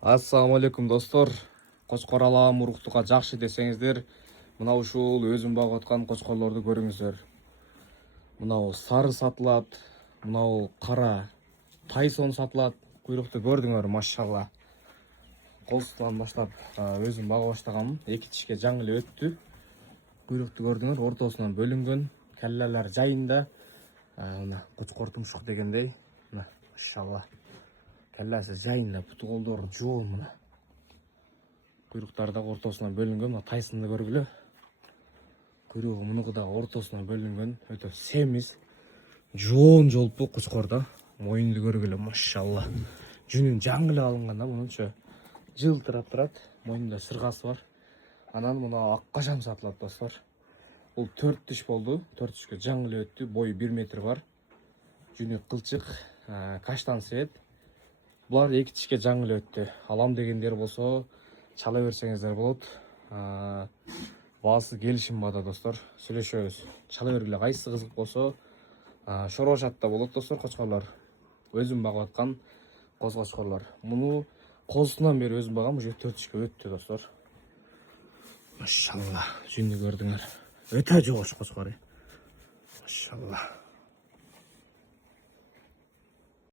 Ассаламу алейкум достор. Кочкор алам уруктукка жакшы десеңиздер, мына ушул өзүм багып аткан кочкорлорду көрүңүздөр. Мынау сары сатылат, мынау кара тайсон сатылат. Куйрукту көрдүңөр, машалла. Колстан баштап өзүм багып баштаганмын. Эки тишке жаңы эле өттү. Куйрукту көрдүңөр, ортосунан бөлүнгөн, келлелер жайында. Мына кочкор тумшук дегендей. Мына машалла. Келлеси жайында, путу колдору жоон мына. Куйруктары да ортосунан бөлүнгөн, мына тайсынды көргүлө. Куйругу мунуку да ортосунан бөлүнгөн, өтө семиз. Жоон жолпу кочкор да. Моюнду көргүлө, машалла. Жүнүн жаңы эле алынган да, мунунча жылтырап турат. Моюнда сыргасы бар. Анан мына аккашам сатылат достор. Бул 4 тиш болду. 4 тишке жаңы эле өттү. Бою 1 метр бар. Жүнү кылчык, каштан цвет. Булар 2 тишке жаңы эле өттү. Алам дегендер болсо, чала берсеңиздер болот. Баасы келишим бада достор. Сүйлөшөбүз. Чала бергиле, кайсы кызык болсо, Шорошатта болот достор кочкорлор. Өзүм багып аткан коз кочкорлор. Муну козусунан бери өзүм багам, уже 4 тишке өттү достор. Машалла, жүнү көрдүңөр. Өтө жогош кочкор. Машалла.